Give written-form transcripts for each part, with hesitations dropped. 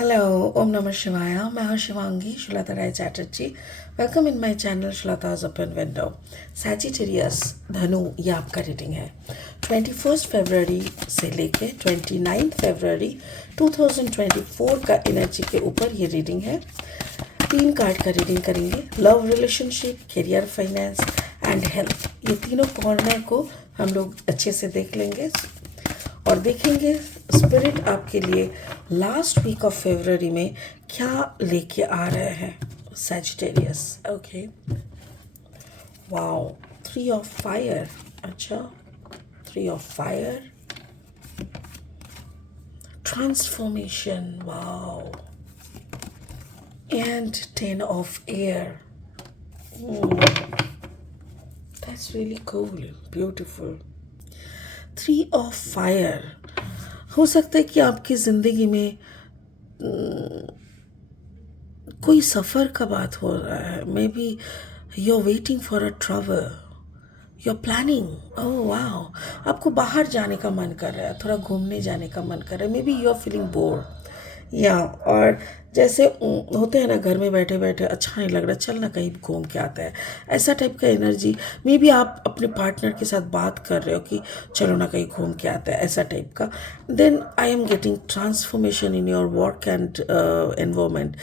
Hello, Om Namah Shivaya. मैं हूँ Shivangi Shulta Rai Chatterjee. Welcome in my channel Shulta's open window. Sagittarius धनु ये आपका रीडिंग है 21 फरवरी से लेके 29 फरवरी 2024 का एनर्जी के ऊपर ये रीडिंग है. 3 कार्ड का रीडिंग करेंगे. Love, relationship, career, finance and health. ये तीनों कॉर्नर को हम लोग अच्छे से देख लेंगे और देखेंगे स्पिरिट आपके लिए लास्ट वीक ऑफ फरवरी में क्या लेके आ रहे हैं Sagittarius. Okay, wow, 3 of fire. अच्छा, 3 of fire, transformation, wow, and 10 of air. That's really cool, beautiful. 3 of fire. हो सकता है कि आपकी ज़िंदगी में कोई सफ़र का बात हो रहा है. Maybe you are waiting for a travel, you are planning. Oh wow, आपको बाहर जाने का मन कर रहा है, थोड़ा घूमने जाने का मन कर रहा है. Maybe you are feeling bore या और जैसे होते हैं ना, घर में बैठे बैठे अच्छा नहीं लग रहा, चल ना कहीं घूम के आता है, ऐसा टाइप का एनर्जी. मे बी आप अपने पार्टनर के साथ बात कर रहे हो कि चलो ना कहीं घूम के आता है, ऐसा टाइप का. Then I am getting transformation in your work and environment.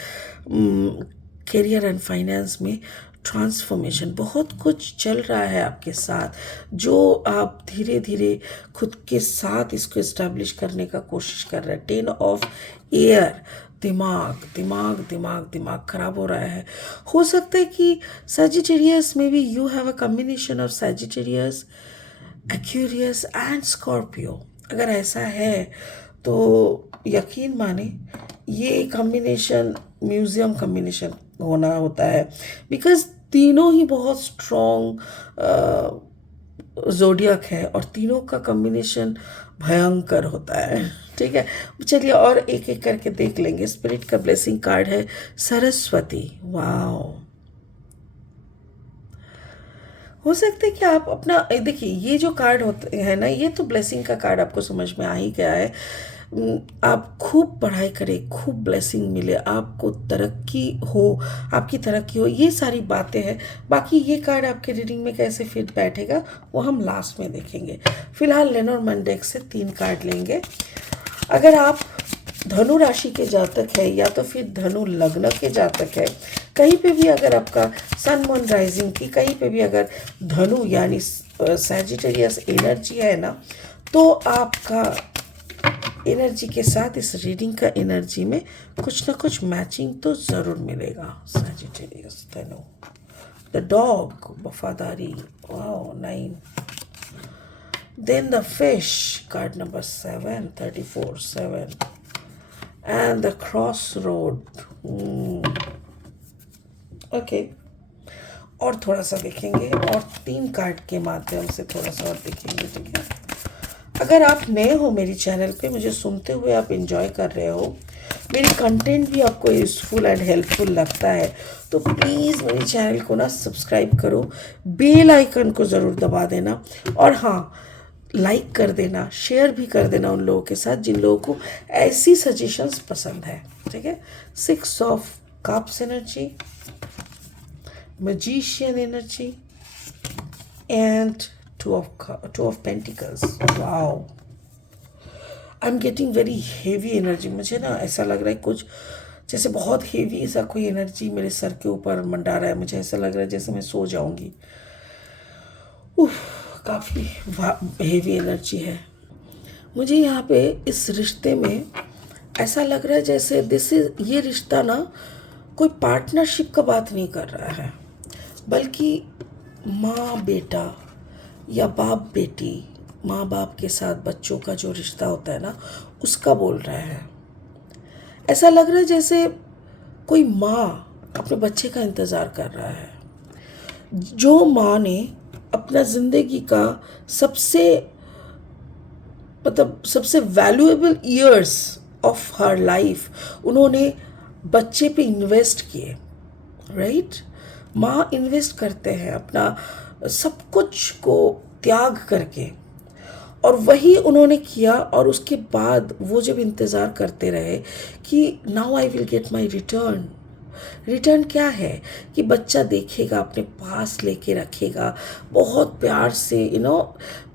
Career and finance में ट्रांसफॉर्मेशन, बहुत कुछ चल रहा है आपके साथ जो आप धीरे धीरे खुद के साथ इसको इस्टेब्लिश करने का कोशिश कर रहे हैं. 10 ऑफ एयर. दिमाग दिमाग दिमाग दिमाग खराब हो रहा है. हो सकता है कि सैजिटेरियस में भी you have a combination of Sagittarius, Aquarius and Scorpio. अगर ऐसा है तो यकीन माने ये कॉम्बिनेशन म्यूजियम कॉम्बिनेशन होना होता है, बिकॉज तीनों ही बहुत स्ट्रॉन्ग जोडियक है और तीनों का कॉम्बिनेशन भयंकर होता है. ठीक है, चलिए और एक एक करके देख लेंगे. स्पिरिट का ब्लेसिंग कार्ड है सरस्वती. वाओ, हो सकता है कि आप अपना देखिए, ये जो कार्ड होते हैं ना, ये तो ब्लेसिंग का कार्ड आपको समझ में आ ही गया है. आप खूब पढ़ाई करें, खूब ब्लेसिंग मिले, आपको तरक्की हो, आपकी तरक्की हो, ये सारी बातें हैं. बाकी ये कार्ड आपके रीडिंग में कैसे फिट बैठेगा वो हम लास्ट में देखेंगे. फिलहाल लेनोर्मैंड डेक से 3 कार्ड लेंगे. अगर आप धनु राशि के जातक है या तो फिर धनु लग्न के जातक है, कहीं पे भी अगर आपका सन मून राइजिंग की कहीं पे भी अगर धनु यानी सैजिटेरियस एनर्जी है ना, तो आपका एनर्जी के साथ इस रीडिंग का एनर्जी में कुछ ना कुछ मैचिंग तो ज़रूर मिलेगा. सैजिटेरियस धनु. द डॉग, वफादारी. Wow, 9. Then the fish, card number 7, 34, 7. And the crossroad. Okay. और थोड़ा सा देखेंगे और 3 कार्ड के माध्यम से थोड़ा सा और देखेंगे. ठीक है, अगर आप नए हो मेरी चैनल पे, मुझे सुनते हुए आप एंजॉय कर रहे हो, मेरी कंटेंट भी आपको यूज़फुल एंड हेल्पफुल लगता है, तो प्लीज़ मेरे चैनल को ना सब्सक्राइब करो, बेल आइकन को ज़रूर दबा देना और हाँ, लाइक कर देना, शेयर भी कर देना उन लोगों के साथ जिन लोगों को ऐसी सजेशंस पसंद है. ठीक है. 6 of cups energy, magician energy and 2 of pentacles. Wow, I am getting very heavy energy. मुझे ना ऐसा लग रहा है कुछ जैसे बहुत हेवी सा कोई एनर्जी मेरे सर के ऊपर मंडा रहा है. मुझे ऐसा लग रहा है जैसे मैं सो जाऊंगी. काफ़ी हेवी एनर्जी है. मुझे यहाँ पे इस रिश्ते में ऐसा लग रहा है जैसे ये रिश्ता ना कोई पार्टनरशिप का बात नहीं कर रहा है, बल्कि माँ बेटा या बाप बेटी, माँ बाप के साथ बच्चों का जो रिश्ता होता है ना, उसका बोल रहा है. ऐसा लग रहा है जैसे कोई माँ अपने बच्चे का इंतज़ार कर रहा है. जो माँ ने अपना ज़िंदगी का सबसे valuable years of her life उन्होंने बच्चे पे इन्वेस्ट किए. राइट, माँ इन्वेस्ट करते हैं अपना सब कुछ को त्याग करके, और वही उन्होंने किया। और उसके बाद वो जब इंतज़ार करते रहे कि now I will get my return. Return क्या है कि बच्चा देखेगा, अपने पास लेके रखेगा बहुत प्यार से,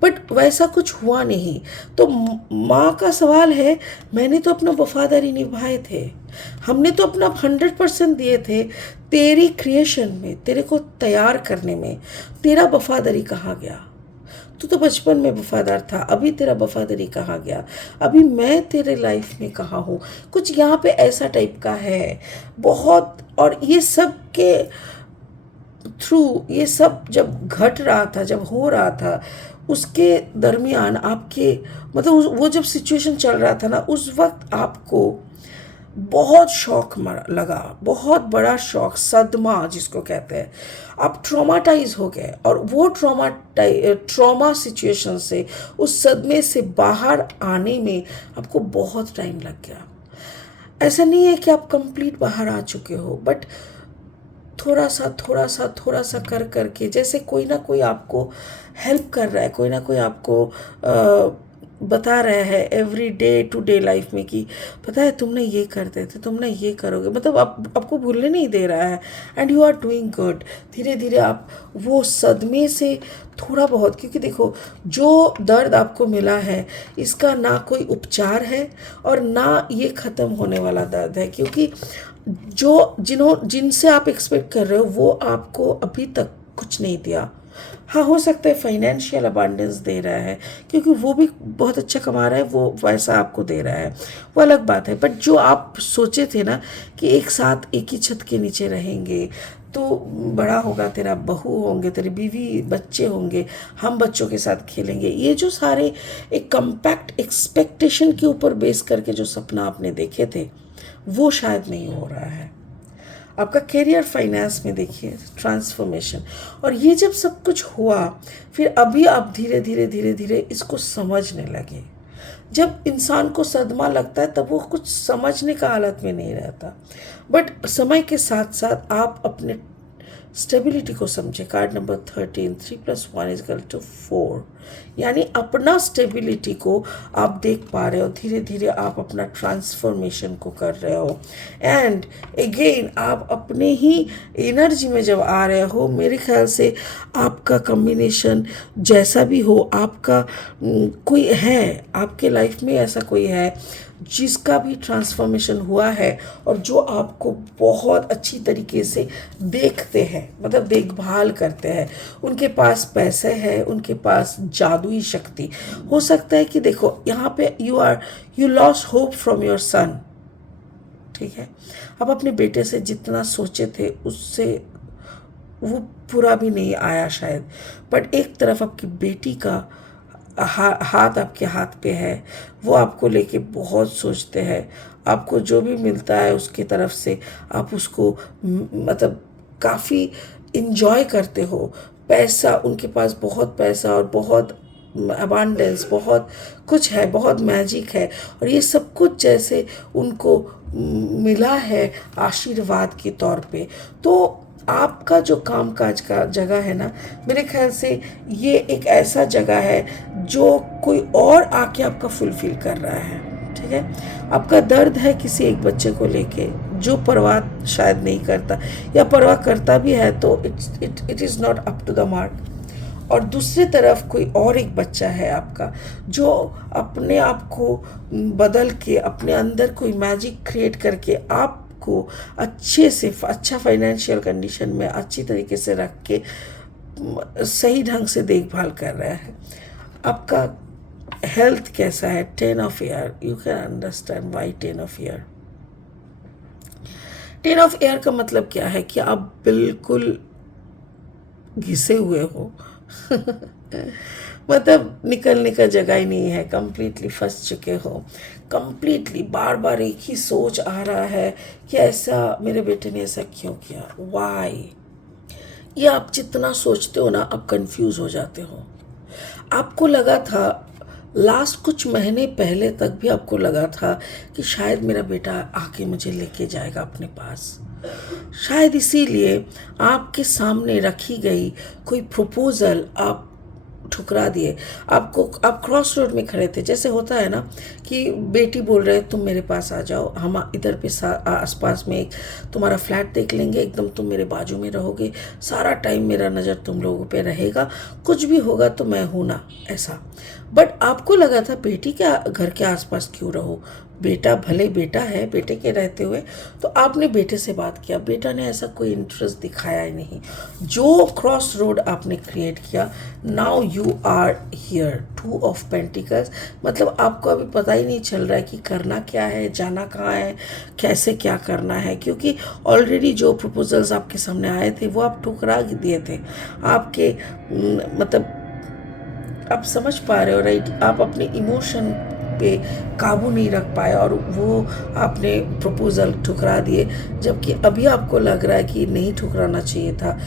बट वैसा कुछ हुआ नहीं। तो माँ का सवाल है, मैंने तो अपना वफादारी निभाए थे, हमने तो अपना 100% दिए थे तेरी क्रिएशन में, तेरे को तैयार करने में। तेरा वफादारी कहाँ गया? तू तो बचपन में वफादार था, अभी तेरा वफादारी कहाँ गया? अभी मैं तेरे लाइफ में कहाँ हूँ? कुछ यहाँ पे ऐसा टाइप का है बहुत। और ये सब के थ्रू, ये सब जब घट रहा था, जब हो रहा था, उसके दरमियान आपके मतलब वो जब सिचुएशन चल रहा था ना, उस वक्त आपको बहुत शौक लगा, बहुत बड़ा शौक, सदमा जिसको कहते हैं। आप ट्रॉमाटाइज हो गए और वो ट्रॉमा सिचुएशन से, उस सदमे से बाहर आने में आपको बहुत टाइम लग गया। ऐसा नहीं है कि आप कंप्लीट बाहर आ चुके हो, बट थोड़ा सा थोड़ा सा थोड़ा सा कर करके, जैसे कोई ना कोई आपको हेल्प कर रहा है, कोई ना कोई आपको बता रहा है every day to day life में कि पता है तुमने ये करते थे, तुमने ये करोगे, मतलब आपको भूलने नहीं दे रहा है। And you are doing good. धीरे धीरे आप वो सदमे से थोड़ा बहुत, क्योंकि देखो जो दर्द आपको मिला है इसका ना कोई उपचार है और ना ये ख़त्म होने वाला दर्द है, क्योंकि जिनसे आप एक्सपेक्ट कर रहे हो वो आपको अभी तक कुछ नहीं दिया। हाँ, हो सकता है फाइनेंशियल अबांडेंस दे रहा है, क्योंकि वो भी बहुत अच्छा कमा रहा है, वो वैसा आपको दे रहा है, वो अलग बात है। बट जो आप सोचे थे ना कि एक साथ एक ही छत के नीचे रहेंगे, तो बड़ा होगा, तेरा बहू होंगे, तेरी बीवी, बच्चे होंगे, हम बच्चों के साथ खेलेंगे, ये जो सारे एक कम्पैक्ट एक्सपेक्टेशन के ऊपर बेस करके जो सपना आपने देखे थे, वो शायद नहीं हो रहा है। आपका करियर, फाइनेंस में देखिए ट्रांसफॉर्मेशन। और ये जब सब कुछ हुआ, फिर अभी आप धीरे धीरे धीरे धीरे इसको समझने लगे। जब इंसान को सदमा लगता है तब वो कुछ समझने का हालत में नहीं रहता, बट समय के साथ साथ आप अपने स्टेबिलिटी को समझे। कार्ड नंबर 13, 3+1=4, यानी अपना स्टेबिलिटी को आप देख पा रहे हो, धीरे धीरे आप अपना ट्रांसफॉर्मेशन को कर रहे हो। एंड अगेन आप अपने ही एनर्जी में जब आ रहे हो, मेरे ख्याल से आपका कम्बिनेशन जैसा भी हो, आपका कोई है आपके लाइफ में, ऐसा कोई है जिसका भी ट्रांसफॉर्मेशन हुआ है और जो आपको बहुत अच्छी तरीके से देखते हैं, मतलब देखभाल करते हैं। उनके पास पैसे हैं, उनके पास जादुई शक्ति। हो सकता है कि देखो यहाँ पे you lost hope from your son, ठीक है। अब अपने बेटे से जितना सोचे थे उससे वो पूरा भी नहीं आया शायद, बट एक तरफ आपकी बेटी का हाथ आपके हाथ पे है, वो आपको लेके बहुत सोचते हैं। आपको जो भी मिलता है उसकी तरफ से आप उसको मतलब काफ़ी इंजॉय करते हो। पैसा, उनके पास बहुत पैसा और बहुत अबांडेंस, बहुत कुछ है, बहुत मैजिक है, और ये सब कुछ जैसे उनको मिला है आशीर्वाद के तौर पे। तो आपका जो काम काज का जगह है ना, मेरे ख्याल से ये एक ऐसा जगह है जो कोई और आके आपका फुलफिल कर रहा है, ठीक है। आपका दर्द है किसी एक बच्चे को लेके जो परवाह शायद नहीं करता, या परवाह करता भी है तो it is not up to the mark. और दूसरी तरफ कोई और एक बच्चा है आपका जो अपने आप को बदल के, अपने अंदर कोई मैजिक क्रिएट करके आपको अच्छे से अच्छा फाइनेंशियल कंडीशन में अच्छी तरीके से रख के सही ढंग से देखभाल कर रहा है। आपका हेल्थ कैसा है? 10 of year, you can understand why 10 of year. 10 of year का मतलब क्या है कि आप बिल्कुल घिसे हुए हो मतलब निकलने का जगह ही नहीं है, कंप्लीटली फंस चुके हो, कंप्लीटली बार बार एक ही सोच आ रहा है कि ऐसा मेरे बेटे ने ऐसा क्यों किया, वाई। ये आप जितना सोचते हो ना, आप कंफ्यूज हो जाते हो। आपको लगा था लास्ट कुछ महीने पहले तक भी आपको लगा था कि शायद मेरा बेटा आके मुझे लेके जाएगा अपने पास, शायद इसीलिए आपके सामने रखी गई कोई प्रपोज़ल आप ठुकरा दिए आपको। आप क्रॉस रोड में खड़े थे, जैसे होता है ना कि बेटी बोल रहे तुम मेरे पास आ जाओ, हम इधर पे आसपास में एक तुम्हारा फ्लैट देख लेंगे, एकदम तुम मेरे बाजू में रहोगे, सारा टाइम मेरा नज़र तुम लोगों पे रहेगा, कुछ भी होगा तो मैं हूँ ना, ऐसा। बट आपको लगा था बेटी के घर के आसपास क्यों रहो, बेटा भले बेटा है, बेटे के रहते हुए तो आपने बेटे से बात किया, बेटा ने ऐसा कोई इंटरेस्ट दिखाया ही नहीं। जो क्रॉस रोड आपने क्रिएट किया, now you are here, 2 of pentacles, मतलब आपको अभी पता ही नहीं चल रहा है कि करना क्या है, जाना कहाँ है, कैसे क्या करना है, क्योंकि ऑलरेडी जो प्रपोजल्स आपके सामने आए थे वो आप ठुकरा दिए थे। आपके मतलब आप समझ पा रहे हो राइट, आप अपने इमोशन पे काबू नहीं रख पाए और वो आपने प्रपोज़ल ठुकरा दिए, जबकि अभी आपको लग रहा है कि नहीं ठुकराना चाहिए था।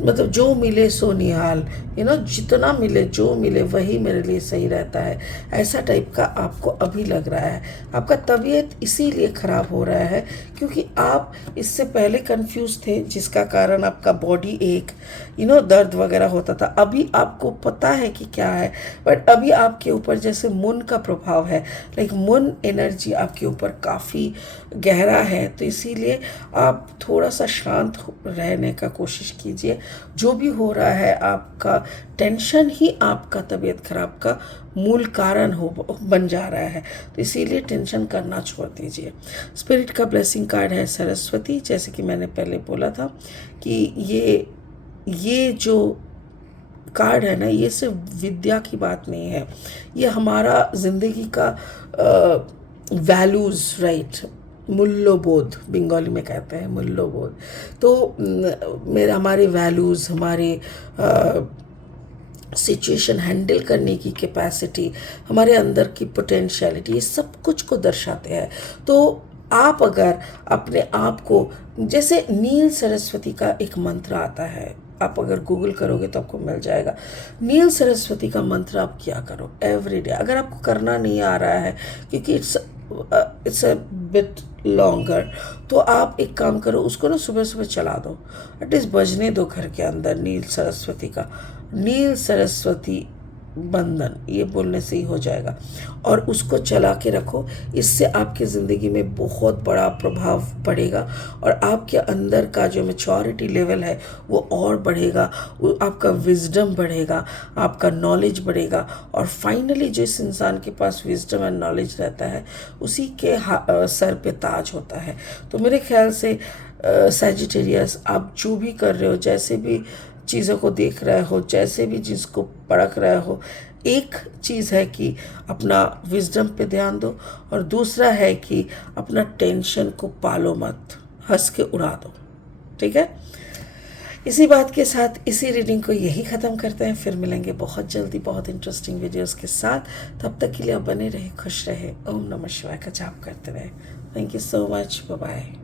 मतलब जो मिले सो निहाल, जितना मिले जो मिले वही मेरे लिए सही रहता है, ऐसा टाइप का आपको अभी लग रहा है। आपका तबीयत इसीलिए ख़राब हो रहा है क्योंकि आप इससे पहले कंफ्यूज थे, जिसका कारण आपका बॉडी एक दर्द वगैरह होता था। अभी आपको पता है कि क्या है, बट अभी आपके ऊपर जैसे मून का प्रभाव है, लाइक मून एनर्जी आपके ऊपर काफ़ी गहरा है, तो इसीलिए आप थोड़ा सा शांत रहने का कोशिश कीजिए। जो भी हो रहा है आपका टेंशन ही आपका तबीयत खराब का मूल कारण बन जा रहा है, तो इसीलिए टेंशन करना छोड़ दीजिए। स्पिरिट का ब्लेसिंग कार्ड है सरस्वती, जैसे कि मैंने पहले बोला था कि ये जो कार्ड है ना, ये सिर्फ विद्या की बात नहीं है, ये हमारा ज़िंदगी का वैल्यूज़, राइट, मूल्यबोध बंगाली में कहते हैं मूल्यबोध। तो हमारे वैल्यूज़, हमारे सिचुएशन हैंडल करने की कैपेसिटी, हमारे अंदर की पोटेंशियलिटी, ये सब कुछ को दर्शाते हैं। तो आप अगर अपने आप को, जैसे नील सरस्वती का एक मंत्र आता है, आप अगर गूगल करोगे तो आपको मिल जाएगा। नील सरस्वती का मंत्र आप क्या करो एवरी डे, अगर आपको करना नहीं आ रहा है क्योंकि इट्स अ बिट लॉन्गर, तो आप एक काम करो, उसको ना सुबह सुबह चला दो, एटलीस्ट बजने दो घर के अंदर नील सरस्वती का, नील सरस्वती बंधन, ये बोलने से ही हो जाएगा, और उसको चला के रखो। इससे आपकी ज़िंदगी में बहुत बड़ा प्रभाव पड़ेगा और आपके अंदर का जो मैच्योरिटी लेवल है वो और बढ़ेगा, आपका विजडम बढ़ेगा, आपका नॉलेज बढ़ेगा, और फाइनली जिस इंसान के पास विजडम एंड नॉलेज रहता है उसी के सर पे ताज होता है। तो मेरे ख्याल से सैजिटेरियस, आप जो भी कर रहे हो, जैसे भी चीज़ों को देख रहे हो, जैसे भी जिसको परख रहे हो, एक चीज़ है कि अपना विजडम पे ध्यान दो, और दूसरा है कि अपना टेंशन को पालो मत, हंस के उड़ा दो, ठीक है। इसी बात के साथ इसी रीडिंग को यही ख़त्म करते हैं, फिर मिलेंगे बहुत जल्दी बहुत इंटरेस्टिंग वीडियोस के साथ। तब तक के लिए आप बने रहे, खुश रहे, ओम नमः शिवाय का जाप करते रहे। Thank you so much, bye bye.